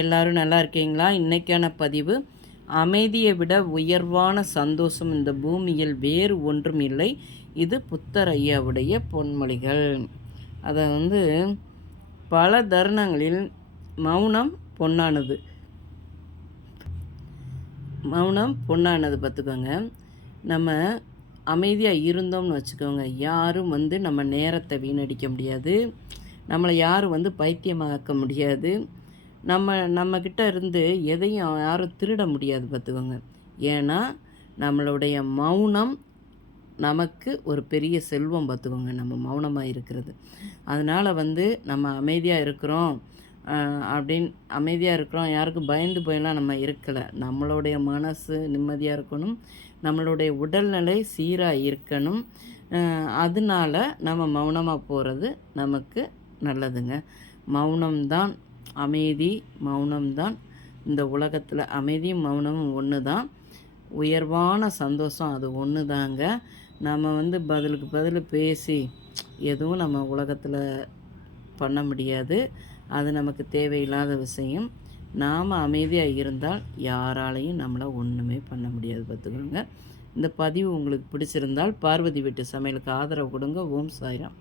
எல்லாரும் நல்லா இருக்கீங்களா? இன்றைக்கான பதிவு, அமைதியை விட உயர்வான சந்தோஷம் இந்த பூமியில் வேறு ஒன்றும் இல்லை. இது புத்தர் ஐயாவுடைய பொன்மொழிகள். அதை பல தருணங்களில் மௌனம் பொன்னானது. மௌனம் பொன்னானது பார்த்துக்கோங்க. நம்ம அமைதியாக இருந்தோம்னு வச்சுக்கோங்க, யாரும் நம்ம நேரத்தை வீணடிக்க முடியாது, நம்மளை யாரும் பைத்தியமாக்க முடியாது, நம்மக்கிட்ட இருந்து எதையும் யாரும் திருட முடியாது பார்த்துக்கோங்க. ஏன்னா நம்மளுடைய மௌனம் நமக்கு ஒரு பெரிய செல்வம் பார்த்துக்கோங்க, நம்ம மௌனமாக இருக்கிறது. அதனால் நம்ம அமைதியாக இருக்கிறோம் அப்படின்னு அமைதியாக இருக்கிறோம், யாருக்கும் பயந்து போயெல்லாம் நம்ம இருக்கலை. நம்மளுடைய மனசு நிம்மதியாக இருக்கணும், நம்மளுடைய உடல்நிலை சீராக இருக்கணும். அதனால நம்ம மௌனமாக போகிறது நமக்கு நல்லதுங்க. மௌனம்தான் அமைதி, மௌனம்தான் இந்த உலகத்தில். அமைதியும் மௌனமும் ஒன்று தான். உயர்வான சந்தோஷம் அது ஒன்று தாங்க. நம்ம பதிலுக்கு பதில் பேசி எதுவும் நம்ம உலகத்தில் பண்ண முடியாது. அது நமக்கு தேவையில்லாத விஷயம். நாம் அமைதியாக இருந்தால் யாராலையும் நம்மளை ஒன்றுமே பண்ண முடியாது பார்த்துக்கோங்க. இந்த பதிவு உங்களுக்கு பிடிச்சிருந்தால் பார்வதி வீட்டு சமையலுக்கு ஆதரவு கொடுங்க. ஓம் சாய்ராம்.